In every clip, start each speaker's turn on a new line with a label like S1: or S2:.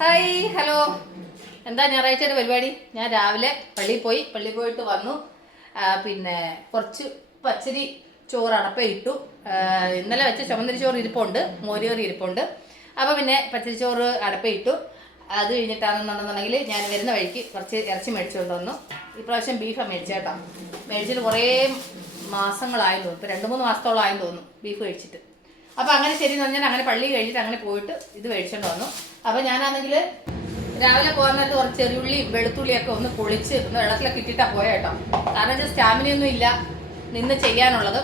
S1: Hi hello എന്താ ഞായറാഴ്ചയുടെ പരിപാടി? ഞാൻ രാവിലെ പള്ളിയിൽ പോയി പള്ളിയിൽ പോയിട്ട് വന്നു. പിന്നെ കുറച്ച് പച്ചരി ചോറ് അടപ്പ ഇട്ടു. ഇന്നലെ വെച്ച ചുമന്നരി ചോറ് ഇരിപ്പുണ്ട് മോരുകറി ഇരിപ്പുണ്ട്. അപ്പോൾ പിന്നെ പച്ചരി ചോറ് അടപ്പ ഇട്ടു. അത് കഴിഞ്ഞിട്ടാണെന്നുണ്ടെന്നുണ്ടെങ്കിൽ ഞാൻ വരുന്ന വഴിക്ക് കുറച്ച് ഇറച്ചി മേടിച്ചുകൊണ്ട് വന്നു ഇപ്രാവശ്യം ബീഫാണ് മേടിച്ചേട്ടാ മേടിച്ചിട്ട് കുറേ മാസങ്ങളായെന്ന് തോന്നുന്നു. ഇപ്പോൾ രണ്ട് മൂന്ന് മാസത്തോളം ആയെന്ന് തോന്നുന്നു ബീഫ് കഴിച്ചിട്ട്. അപ്പൊ അങ്ങനെ ശരി എന്ന് പറഞ്ഞാൽ അങ്ങനെ പള്ളി കഴിഞ്ഞിട്ട് അങ്ങനെ പോയിട്ട് ഇത് മേടിച്ചോണ്ട് വന്നു. അപ്പൊ ഞാനാണെങ്കിൽ രാവിലെ പോകാൻ നേരത്ത് കുറച്ച് ചെറിയുള്ളി വെളുത്തുള്ളിയൊക്കെ ഒന്ന് പൊളിച്ച് ഒന്ന് വെള്ളത്തിലൊക്കെ ഇട്ടിട്ടാ പോയ കേട്ടോ. കാരണം വെച്ചാൽ സ്റ്റാമിനയൊന്നും ഇല്ല. നിന്ന് ചെയ്യാനുള്ളത്.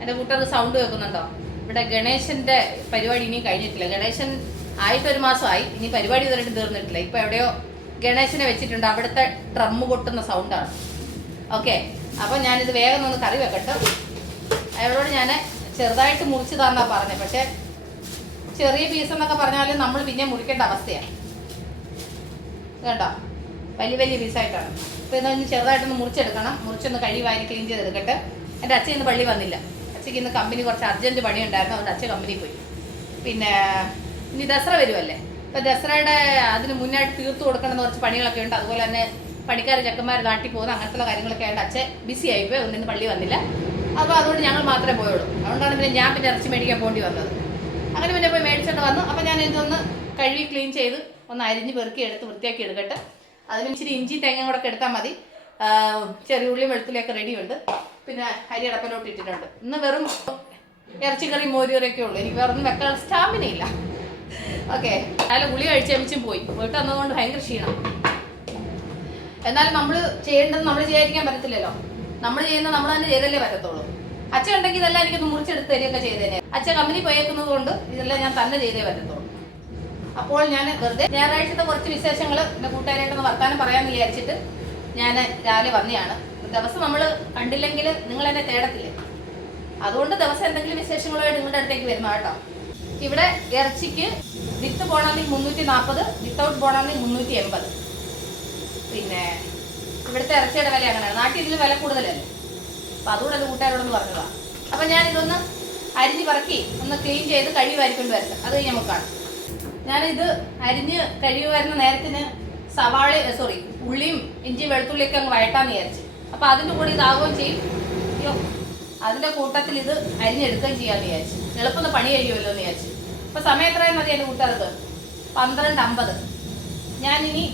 S1: എന്റെ കൂട്ടർ സൗണ്ട് കേൾക്കുന്നുണ്ടോ? ഇവിടെ ഗണേശന്റെ പരിപാടി ഇനിയും കഴിഞ്ഞിട്ടില്ല. ഗണേശൻ ആയിട്ട് ഒരു മാസമായി. ഇനി പരിപാടി ഇതുവരെയായിട്ട് തീർന്നിട്ടില്ല. ഇപ്പൊ എവിടെയോ ഗണേശനെ വെച്ചിട്ടുണ്ട്. അവിടുത്തെ ഡ്രമ്മ് പൊട്ടുന്ന സൗണ്ടാണ് ഓക്കെ അപ്പോൾ ഞാനിത് വേഗം ഒന്ന് കറി വെക്കട്ടെ. അയാളോട് ഞാൻ ചെറുതായിട്ട് മുറിച്ച് തന്നാ പറഞ്ഞത് പക്ഷെ ചെറിയ പീസ് എന്നൊക്കെ പറഞ്ഞാൽ നമ്മൾ പിന്നെ മുറിക്കേണ്ട അവസ്ഥയാണ് കേട്ടോ വലിയ വലിയ പീസായിട്ടാണ് അപ്പോൾ ഇതൊന്ന് ചെറുതായിട്ടൊന്ന് മുറിച്ചെടുക്കണം. മുറിച്ചൊന്ന് കഴി വാരി ക്ലീൻ ചെയ്തെടുക്കട്ടെ. എന്റെ അച്ഛൻ ഇന്ന് പള്ളി വന്നില്ല. അച്ഛക്ക് ഇന്ന് കമ്പനി കുറച്ച് അർജന്റ് പണി ഉണ്ടായിരുന്നു അതുകൊണ്ട് അച്ഛൻ കമ്പനി പോയി. പിന്നെ ഇനി ദസറ വരുമല്ലേ അപ്പോൾ ദസറയുടെ അതിന് മുന്നായിട്ട് തീർത്തു കൊടുക്കണമെന്ന് കുറച്ച് പണികളൊക്കെ ഉണ്ട്. അതുപോലെ തന്നെ പണിക്കാർ ചെക്കന്മാർ നാട്ടിൽ പോകുന്ന അങ്ങനത്തെ കാര്യങ്ങളൊക്കെ ആയിട്ട് അച്ഛൻ ബിസി ആയിപ്പോയി അതുകൊണ്ട് ഇന്ന് പള്ളി വന്നില്ല. അപ്പോൾ അതുകൊണ്ട് ഞങ്ങൾ മാത്രമേ പോയുള്ളൂ. അതുകൊണ്ടാണ് പിന്നെ ഞാൻ പിന്നെ ഇറച്ചി മേടിക്കാൻ പോകേണ്ടി വന്നത്. അങ്ങനെ പിന്നെ പോയി മേടിച്ചോണ്ട് വന്നു. അപ്പം ഞാൻ ഇതൊന്ന് കഴുകി ക്ലീൻ ചെയ്ത് ഒന്ന് അരിഞ്ഞ് പെറുക്കി എടുത്ത് വൃത്തിയാക്കി എടുക്കട്ടെ. അതിന് ഇച്ചിരി ഇഞ്ചി തേങ്ങ കൂടെ എടുത്താൽ മതി. ചെറിയ ഉള്ളി വെളുത്തുള്ളിയൊക്കെ റെഡിയുണ്ട് പിന്നെ അരി അടപ്പലോട്ട് ഇട്ടിട്ടുണ്ട്. ഇന്ന് വെറും ഇറച്ചിക്കറി മോരുകറിയൊക്കെ ഉള്ളൂ. എനിക്ക് വേറെ ഒന്നും വെക്കാൻ സ്റ്റാമിന ഇല്ല. ഓക്കെ അതിൽ ഗുളി കഴിച്ചമിച്ചും പോയി. പോയിട്ട് വന്നതുകൊണ്ട് ഭയങ്കര ക്ഷീണം. എന്നാലും നമ്മൾ ചെയ്യേണ്ടത് നമ്മൾ ചെയ്യാതിരിക്കാൻ പറ്റത്തില്ലല്ലോ. നമ്മൾ ചെയ്യുന്നത് നമ്മൾ തന്നെ ചെയ്തല്ലേ പറ്റത്തുള്ളൂ. അച്ഛൻ ഉണ്ടെങ്കിൽ ഇതെല്ലാം എനിക്കൊന്ന് മുറിച്ചെടുത്ത് തരികയൊക്കെ ചെയ്തേനെ. അച്ഛൻ കമ്പനി പോയേക്കുന്നത് കൊണ്ട് ഇതെല്ലാം ഞാൻ തന്നെ ചെയ്തേ പറ്റത്തുള്ളൂ. അപ്പോൾ ഞാൻ വെറുതെ ഞായറാഴ്ചത്തെ കുറച്ച് വിശേഷങ്ങൾ എന്റെ കൂട്ടുകാരായിട്ടൊന്ന് വർത്താനം പറയാമെന്ന് വിചാരിച്ചിട്ട് ഞാൻ രാവിലെ വന്നെയാണ്. ദിവസം നമ്മൾ കണ്ടില്ലെങ്കിൽ നിങ്ങൾ എന്നെ തേടത്തില്ലേ? അതുകൊണ്ട് ദിവസം എന്തെങ്കിലും വിശേഷങ്ങളോ നിങ്ങളുടെ അടുത്തേക്ക് വരുന്ന കേട്ടോ. ഇവിടെ ഇറച്ചിക്ക് വിത്ത് പോണെങ്കിൽ മുന്നൂറ്റി നാൽപ്പത് വിത്തൗട്ട് പോണെങ്കിൽ മുന്നൂറ്റി എൺപത് പിന്നെ ഇവിടുത്തെ ഇറച്ചിയുടെ വില അങ്ങനെയാണ് നാട്ടിൽ ഇതിൽ വില കൂടുതലല്ലേ? അപ്പം അതുകൊണ്ട് അത് കൂട്ടുകാരോടൊന്ന് പറഞ്ഞതാണ് അപ്പം ഞാൻ ഇതൊന്ന് അരിഞ്ഞ് പറക്കി ഒന്ന് ക്ലീൻ ചെയ്ത് കഴുകി വാരിക്കൊണ്ട് വരട്ടെ അത് കഴിഞ്ഞ് നമുക്ക് കാണാം. ഞാനിത് അരിഞ്ഞ് കഴുകി വരുന്ന നേരത്തിന് സവാള സോറി ഉള്ളിയും ഇഞ്ചി വെളുത്തുള്ളിയൊക്കെ അങ്ങ് വഴട്ടാന്ന് വിചാരിച്ചു. അപ്പൊ അതിന്റെ കൂടെ ഇതാവുകയും ചെയ്യും. അയ്യോ കൂട്ടത്തിൽ ഇത് അരിഞ്ഞെടുക്കുകയും ചെയ്യാമെന്ന് വിചാരിച്ചു. എളുപ്പം പണി കഴിയുമല്ലോ എന്ന് വിചാരിച്ചു. അപ്പൊ സമയം എത്രയും മതി എന്റെ കൂട്ടുകാർക്ക്? പന്ത്രണ്ട് അമ്പത്. ഞാനിനി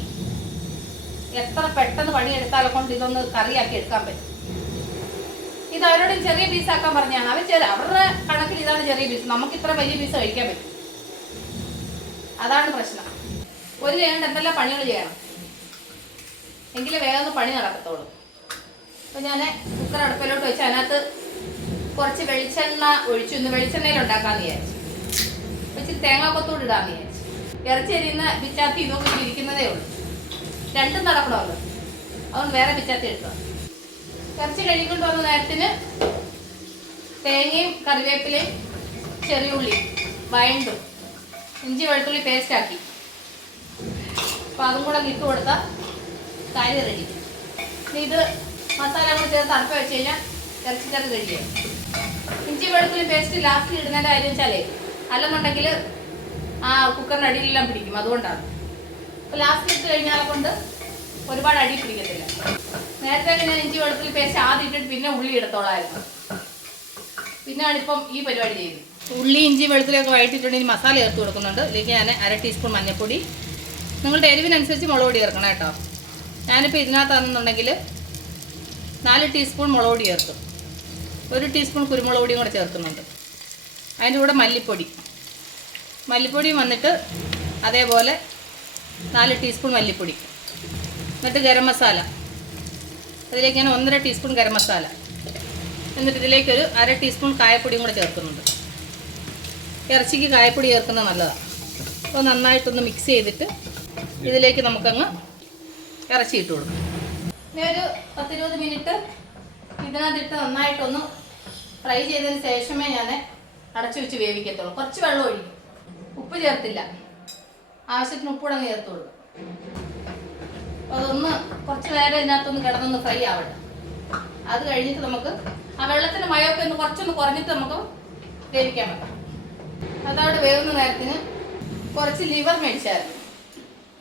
S1: എത്ര പെട്ടെന്ന് പണിയെടുത്താലെ കൊണ്ട് ഇതൊന്ന് കറിയാക്കി എടുക്കാൻ പറ്റും. ഇത് അവരോട് ചെറിയ പീസ് ആക്കാൻ പറഞ്ഞാണ്. അവർ ചെറിയ അവരുടെ കണക്കിൽ ഇതാണ് ചെറിയ പീസ് നമുക്ക് ഇത്ര വലിയ പീസ് കഴിക്കാൻ പറ്റും. അതാണ് പ്രശ്നം. ഒരു ചെയ്യേണ്ട എന്തെല്ലാം പണികൾ ചെയ്യണം. എങ്കിലേ വേഗം പണി നടക്കത്തുള്ളൂ. അപ്പൊ ഞാൻ കുക്കർ അടുപ്പിലോട്ട് വെച്ച് അതിനകത്ത് കുറച്ച് വെളിച്ചെണ്ണ ഒഴിച്ചു. ഇന്ന് വെളിച്ചെണ്ണയിൽ ഉണ്ടാക്കാന്ന് വിചാരിച്ചു. വെച്ച് തേങ്ങാക്കൊത്തോട് ഇടാന്ന് വിചാരിച്ചു. ഇറച്ചി എരിയുന്ന പിച്ചാത്തി ഇതൊക്കെ ഇരിക്കുന്നതേ ഉള്ളൂ. രണ്ടും നടക്കണമല്ലോ. അതുകൊണ്ട് വേറെ പിച്ചാത്തി എടുക്കുക ഇറച്ചി കഴുകിക്കൊണ്ട് വന്ന നേരത്തിന് തേങ്ങയും കറിവേപ്പിലയും ചെറിയ ഉള്ളി വയണ്ടും ഇഞ്ചി വെളുത്തുള്ളി പേസ്റ്റ് ആക്കി. അപ്പോൾ അതും കൂടെ ഇട്ട് കൊടുത്താൽ കാര്യം റെഡി ഇത് മസാല കൂടെ ചേർത്ത് അടപ്പ വെച്ച് കഴിഞ്ഞാൽ ഇറച്ചി കറി റെഡിയായി ഇഞ്ചി വെളുത്തുള്ളി പേസ്റ്റ് ലാസ്റ്റിൽ ഇടുന്നതിന്റെ കാര്യം വെച്ചാലേ അല്ലെന്നുണ്ടെങ്കിൽ ആ കുക്കറിന്റെ അടിയിലെല്ലാം പിടിക്കും അതുകൊണ്ടാണ്. അപ്പോൾ ലാസ്റ്റ് ഇട്ട് കഴിഞ്ഞാൽ കൊണ്ട് ഒരുപാട് അടി പിടിക്കത്തില്ല. നേരത്തെ ഞാൻ ഇഞ്ചി വെളുത്തിൽ പേസ്റ്റ് ആദ്യം ഇട്ടിട്ട് പിന്നെ ഉള്ളി ഇടത്തോളായിരുന്നു. പിന്നെയാണ് ഇപ്പം ഈ പരിപാടി ചെയ്യുന്നത്. ഉള്ളി ഇഞ്ചി വെളുത്തിലൊക്കെ വഴറ്റിട്ടുണ്ടെങ്കിൽ മസാല ചേർത്ത് കൊടുക്കുന്നുണ്ട്. ഇതിലേക്ക് ഞാൻ അര ടീസ്പൂൺ മഞ്ഞൾപ്പൊടി. നിങ്ങളുടെ എരിവിനനുസരിച്ച് മുളക് പൊടി ചേർക്കണം കേട്ടോ. ഞാനിപ്പോൾ ഇതിനകത്താണെന്നുണ്ടെങ്കിൽ നാല് ടീസ്പൂൺ മുളക് പൊടി ചേർക്കും ഒരു ടീസ്പൂൺ കുരുമുളക് പൊടിയും കൂടെ ചേർക്കുന്നുണ്ട്. അതിന്റെ കൂടെ മല്ലിപ്പൊടി. മല്ലിപ്പൊടി വന്നിട്ട് അതേപോലെ നാല് ടീസ്പൂൺ മല്ലിപ്പൊടി. എന്നിട്ട് ഗരം മസാല. അതിലേക്ക് ഞാൻ ഒന്നര ടീസ്പൂൺ ഗരം മസാല. എന്നിട്ട് ഇതിലേക്ക് ഇതിലേക്കൊരു അര ടീസ്പൂൺ കായപ്പൊടിയും കൂടെ ചേർക്കുന്നുണ്ട്. ഇറച്ചിക്ക് കായപ്പൊടി ചേർക്കുന്നത് നല്ലതാണ് അപ്പോൾ നന്നായിട്ടൊന്ന് മിക്സ് ചെയ്തിട്ട് ഇതിലേക്ക് നമുക്കങ്ങ് ഇറച്ചി ഇട്ട് കൊടുക്കും. ഞാനൊരു ഒരു പത്തിരുപത് മിനിറ്റ് ഇതിനകത്തിട്ട് നന്നായിട്ടൊന്ന് ഫ്രൈ ചെയ്തതിന് ശേഷമേ ഞാൻ അടച്ചു വെച്ച് വേവിക്കത്തുള്ളൂ. കുറച്ച് വെള്ളം ഒഴിക്കും. ഉപ്പ് ചേർത്തില്ല. ആവശ്യത്തിന് ഉപ്പ് കൂടെ ചേർത്ത് കൊടുക്കും. അപ്പോൾ അതൊന്ന് കുറച്ച് നേരം ഇതിനകത്തൊന്ന് കിടന്നൊന്ന് ഫ്രൈ ആവട്ടെ. അത് കഴിഞ്ഞിട്ട് നമുക്ക് ആ വെള്ളത്തിന് മയമൊക്കെ ഒന്ന് കുറച്ചൊന്ന് കുറഞ്ഞിട്ട് നമുക്ക് വേവിക്കാൻ പറ്റും അതവിടെ വേവുന്ന നേരത്തിന് കുറച്ച് ലിവർ മേടിച്ചായിരുന്നു.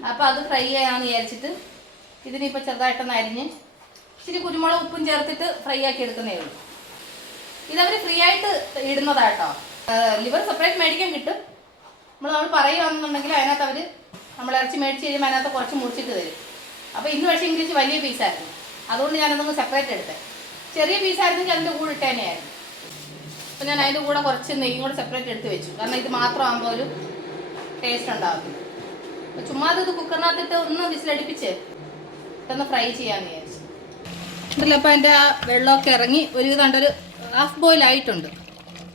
S1: അപ്പോൾ അത് ഫ്രൈ ചെയ്യാമെന്ന് വിചാരിച്ചിട്ട് ഇതിനിപ്പോൾ ചെറുതായിട്ടൊന്ന് അരിഞ്ഞ് ഇച്ചിരി കുരുമുളക് ഉപ്പും ചേർത്തിട്ട് ഫ്രൈ ആക്കി എടുക്കുന്നേ ഉള്ളൂ. ഇതവർ ഫ്രീ ആയിട്ട് ഇടുന്നതാട്ടോ. ലിവർ സെപ്പറേറ്റ് മേടിക്കാൻ കിട്ടും. നമ്മൾ നമ്മൾ പറയുകയാണെന്നുണ്ടെങ്കിൽ അതിനകത്ത് അവർ നമ്മൾ ഇറച്ചി മേടിച്ച് കഴിയുമ്പോൾ അതിനകത്ത് കുറച്ച് മുറിച്ചിട്ട് തരും. അപ്പോൾ ഇന്ന് പക്ഷേ ഇംഗ്ലീഷ് വലിയ പീസായിരുന്നു അതുകൊണ്ട് ഞാൻ ഞാനതൊന്ന് സെപ്പറേറ്റ് എടുത്തത് ചെറിയ പീസായിരുന്നെങ്കിൽ അതിന്റെ കൂടെ ഇട്ടേനെയായിരുന്നു അപ്പോൾ ഞാൻ അതിന്റെ കൂടെ കുറച്ച് നെയ്യും കൂടെ സെപ്പറേറ്റ് എടുത്ത് വെച്ചു. കാരണം ഇത് മാത്രമാകുമ്പോൾ ഒരു ടേസ്റ്റ് ഉണ്ടാകും അപ്പോൾ ചുമ്മാ ഇത് കുക്കറിനകത്തിട്ട് ഒന്ന് വിസിലടിപ്പിച്ച് ഇട്ടൊന്ന് ഫ്രൈ ചെയ്യാമെന്ന് വിചാരിച്ചു. ഉണ്ടല്ലോ അപ്പോൾ അതിന്റെ ആ വെള്ളമൊക്കെ ഇറങ്ങി ഒരു കണ്ടൊരു ഹാഫ് ബോയിൽ ആയിട്ടുണ്ട്.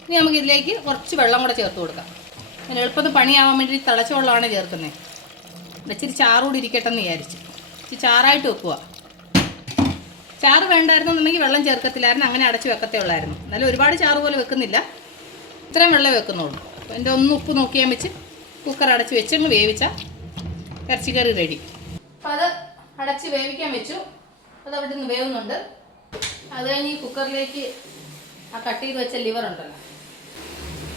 S1: ഇനി നമുക്ക് ഇതിലേക്ക് കുറച്ച് വെള്ളം കൂടെ ചേർത്ത് കൊടുക്കാം. അങ്ങനെ എളുപ്പത്തിൽ പണിയാവാൻ വേണ്ടി തിളച്ച വെള്ളമാണ് ചേർക്കുന്നത് ഇച്ചിരി ചാറുകൂടി ഇരിക്കട്ടെ എന്ന് വിചാരിച്ചു. ചാറായിട്ട് വെക്കുക ചാറ് വേണ്ടായിരുന്നുണ്ടെങ്കിൽ വെള്ളം ചേർക്കത്തില്ലായിരുന്നു അങ്ങനെ അടച്ച് വെക്കത്തേ ഉള്ളായിരുന്നു. എന്നാലും ഒരുപാട് ചാറ് പോലെ വെക്കുന്നില്ല. ഇത്രയും വെള്ളം വെക്കുന്നുള്ളൂ. എന്റെ ഒന്ന് ഉപ്പ് നോക്കിയാൽ വെച്ച് കുക്കർ അടച്ച് വെച്ച് അങ്ങ് വേവിച്ചാൽ ഇറച്ചിക്കറി റെഡി അപ്പോൾ അത് അടച്ച് വേവിക്കാൻ വെച്ചു. അത് അവിടെ നിന്ന് വേവുന്നുണ്ട്. അത് കഴിഞ്ഞ് ഈ കുക്കറിലേക്ക് ആ കട്ട് ചെയ്ത് വെച്ച ലിവർ ഉണ്ടല്ലോ.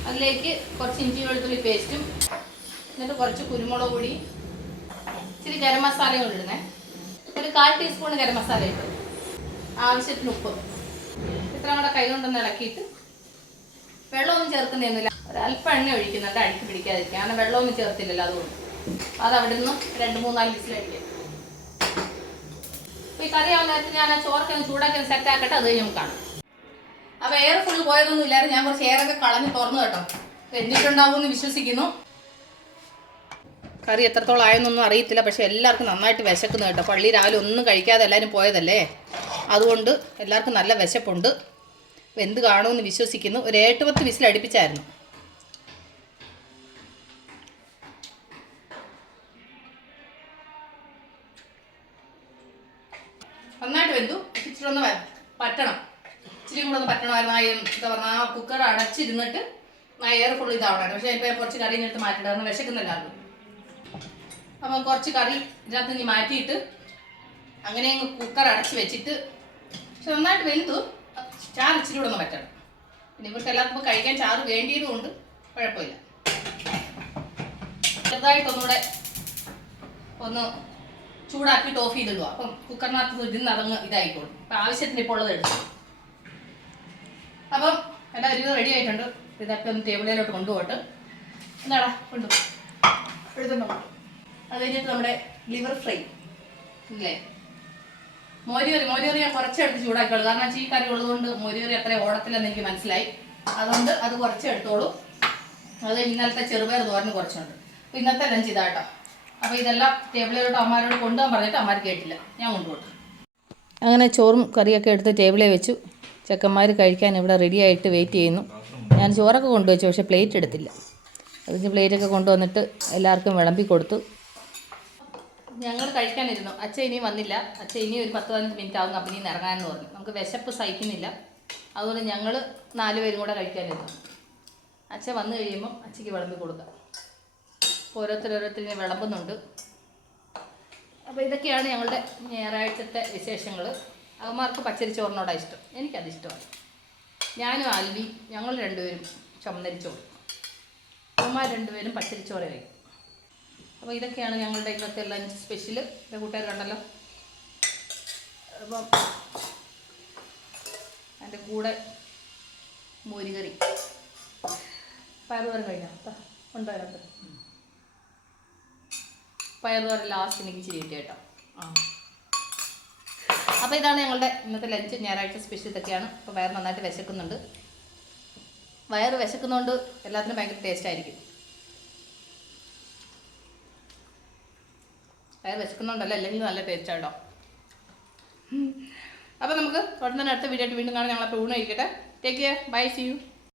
S1: അതിലേക്ക് കുറച്ച് ഇഞ്ചി വെളുത്തുള്ളി പേസ്റ്റും എന്നിട്ട് കുറച്ച് കുരുമുളക് പൊടി ഇച്ചിരി ഗരം മസാലയും ഇടുന്നേ. ഒരു കാൽ ടീസ്പൂൺ ഗരം മസാല ഇട്ടു. ആവശ്യത്തിന് ഉപ്പ്. ഇത്ര കൂടെ കൈ കൊണ്ടൊന്ന് ഇളക്കിയിട്ട് വെള്ളമൊന്നും ചേർക്കുന്നതൊന്നുമില്ല ഒരല്പം എണ്ണ ഒഴിക്കുന്നുണ്ട് അടിക്ക് പിടിക്കാതിരിക്കുക കാരണം വെള്ളമൊന്നും ചേർത്തില്ലല്ലോ അതുകൊണ്ട്. അത് അവിടെ നിന്ന് രണ്ട് മൂന്നാൽ വിസിലടിക്കും അപ്പോൾ ഈ കറി ആവുന്ന നേരത്ത് ഞാൻ ആ ചോറൊക്കെ ഒന്ന് ചൂടാക്കി സെറ്റ് ആക്കട്ടെ. അത് കഴിഞ്ഞ് നമുക്ക് കാണാം. അപ്പോൾ എയർ ഫുൾ പോയതൊന്നും ഇല്ലായിരുന്നു. ഞാൻ കുറച്ച് എയറൊക്കെ കളഞ്ഞ് തുറന്നു കേട്ടോ. എന്നിട്ടുണ്ടാവുമെന്ന് വിശ്വസിക്കുന്നു. കറി എത്രത്തോളം ആയെന്നൊന്നും അറിയത്തില്ല. പക്ഷെ എല്ലാവർക്കും നന്നായിട്ട് വിശക്കുന്നു കേട്ടോ. പള്ളി രാവിലെ ഒന്നും കഴിക്കാതെ എല്ലാവരും പോയതല്ലേ? അതുകൊണ്ട് എല്ലാവർക്കും നല്ല വിശപ്പുണ്ട്. എന്ത് കാണുമെന്ന് വിശ്വസിക്കുന്നു. ഒരു ഏട്ട് പത്ത് വിസിൽ അടുപ്പിച്ചായിരുന്നു. നന്നായിട്ട് വെന്തു. ഇച്ചിരി ഒന്ന് പറ്റണം. ഇച്ചിരി കൂടെ ഒന്ന് പറ്റണമായിരുന്നു. എന്താ പറഞ്ഞാൽ ആ കുക്കർ അടച്ചിരുന്നിട്ട് ആ എയർ ഫുൾ ഇതാവണമായിരുന്നു. പക്ഷേ ഇപ്പോൾ കുറച്ച് കറി എടുത്ത് മാറ്റിയിട്ടായിരുന്നു വിശക്കുന്നില്ലായിരുന്നു അപ്പം കുറച്ച് കറി ഇതിനകത്ത് ഇനി മാറ്റിയിട്ട് അങ്ങനെ അങ്ങ് കുക്കർ അടച്ച് വെച്ചിട്ട് പക്ഷെ നന്നായിട്ട് വെന്തു. ചാറ് ഇച്ചിരി കൂടെ ഒന്ന് പറ്റണം പിന്നെ ഇവർക്ക് എല്ലാവർക്കും കഴിക്കാൻ ചാറ് വേണ്ടിയത് കൊണ്ട് കുഴപ്പമില്ല. ചെറുതായിട്ടൊന്നുകൂടെ ഒന്ന് ചൂടാക്കിയിട്ട് ഓഫ് ചെയ്തിടുക. അപ്പം കുക്കറിനകത്ത് ഇരുന്ന് അതങ്ങ് ഇതായിക്കോളും. അപ്പം ആവശ്യത്തിന് ഇപ്പോൾ ഉള്ളത് എടുത്തു. അപ്പം എല്ലാം ഒരു റെഡി ആയിട്ടുണ്ട്. ഇതൊക്കെ ഒന്ന് ടേബിളിലോട്ട് കൊണ്ടുപോട്ട് എന്താടാ? കൊണ്ടു. എടുത്തുണ്ടോ കഴിഞ്ഞിട്ട് നമ്മുടെ ലിവർ ഫ്രൈ ഇല്ലേ? മോരിയറി മോരിയറി ഞാൻ കുറച്ചെടുത്ത് ചൂടാക്കിയുള്ളൂ. കാരണം വെച്ചാൽ ഈ കറി ഉള്ളതുകൊണ്ട് മോരിയറി അത്ര ഓടത്തില്ലെന്ന് എനിക്ക് മനസ്സിലായി. അതുകൊണ്ട് അത് കുറച്ചെടുത്തോളൂ അത് ഇന്നലത്തെ ചെറുപയർ തോരന് കുറച്ചുണ്ട്. അപ്പോൾ ഇന്നത്തെ ലഞ്ച് ഇതാട്ടോ അപ്പോൾ ഇതെല്ലാം ടേബിളിലോട്ട് അമ്മമാരോട് കൊണ്ടുപോകാൻ പറഞ്ഞിട്ട് അമ്മമാർ കേട്ടില്ല. ഞാൻ കൊണ്ടുപോട്ടു. അങ്ങനെ ചോറും കറിയൊക്കെ എടുത്ത് ടേബിളിൽ വെച്ചു. ചെക്കന്മാർ കഴിക്കാൻ ഇവിടെ റെഡി ആയിട്ട് വെയിറ്റ് ചെയ്യുന്നു. ഞാൻ ചോറൊക്കെ കൊണ്ടുവച്ചു പക്ഷേ പ്ലേറ്റ് എടുത്തില്ല. അതിന് പ്ലേറ്റൊക്കെ കൊണ്ടുവന്നിട്ട് എല്ലാവർക്കും വിളമ്പി കൊടുത്തു. ഞങ്ങൾ കഴിക്കാനിരുന്നു. അച്ഛൻ ഇനി വന്നില്ല. അച്ഛൻ ഇനി ഒരു പത്ത് പതിനഞ്ച് മിനിറ്റ് ആകും കമ്പനിയിൽ നിന്ന് ഇറങ്ങാമെന്ന് പറഞ്ഞു. നമുക്ക് വിശപ്പ് സഹിക്കുന്നില്ല. അതുകൊണ്ട് ഞങ്ങൾ നാല് പേരും കൂടെ കഴിക്കാനിരുന്നു. അച്ഛൻ വന്നു കഴിയുമ്പം അച്ഛയ്ക്ക് വിളമ്പി കൊടുക്കാം. അപ്പോൾ ഓരോരുത്തർ ഓരോരുത്തരിനെ വിളമ്പുന്നുണ്ട്. അപ്പോൾ ഇതൊക്കെയാണ് ഞങ്ങളുടെ ഞായറാഴ്ചത്തെ വിശേഷങ്ങൾ. അവന്മാർക്ക് പച്ചരി ചോറിനോടാണ് ഇഷ്ടം. എനിക്കത് ഇഷ്ടമാണ്. ഞാനും ആൽവി ഞങ്ങൾ രണ്ടുപേരും ചുമന്നരിച്ചോറ്. അവന്മാർ രണ്ടുപേരും പച്ചരിച്ചോറ് കഴിക്കും. അപ്പോൾ ഇതൊക്കെയാണ് ഞങ്ങളുടെ ഇന്നത്തെ ലഞ്ച് സ്പെഷ്യൽ എന്റെ കൂട്ടുകാർ കണ്ടല്ലോ. അപ്പം അതിന്റെ കൂടെ മോരുകറി. പയറുതോരം കഴിഞ്ഞോ ഉണ്ടോ അതിനകത്ത് പയറുതോരൻ ലാസ്റ്റ് എനിക്ക് ഇച്ചിരി കേട്ടോ ആ. അപ്പോൾ ഇതാണ് ഞങ്ങളുടെ ഇന്നത്തെ ലഞ്ച് ഞായറാഴ്ച സ്പെഷ്യൽ ഇതൊക്കെയാണ്. അപ്പോൾ വയറ് നന്നായിട്ട് വിശക്കുന്നുണ്ട്. വയറ് വിശക്കുന്നതുകൊണ്ട് എല്ലാത്തിനും ഭയങ്കര ടേസ്റ്റ് ആയിരിക്കും. വയറ് വിശക്കുന്നുണ്ടല്ലോ അല്ലെങ്കിൽ നല്ല ടേസ്റ്റ് ആട്ടോ അപ്പോൾ നമുക്ക് ഉടനെ അടുത്ത വീഡിയോ ആയിട്ട് വീണ്ടും കാണാൻ ഞങ്ങളപ്പോൾ ഊണ് കഴിക്കട്ടെ. Take care bye see you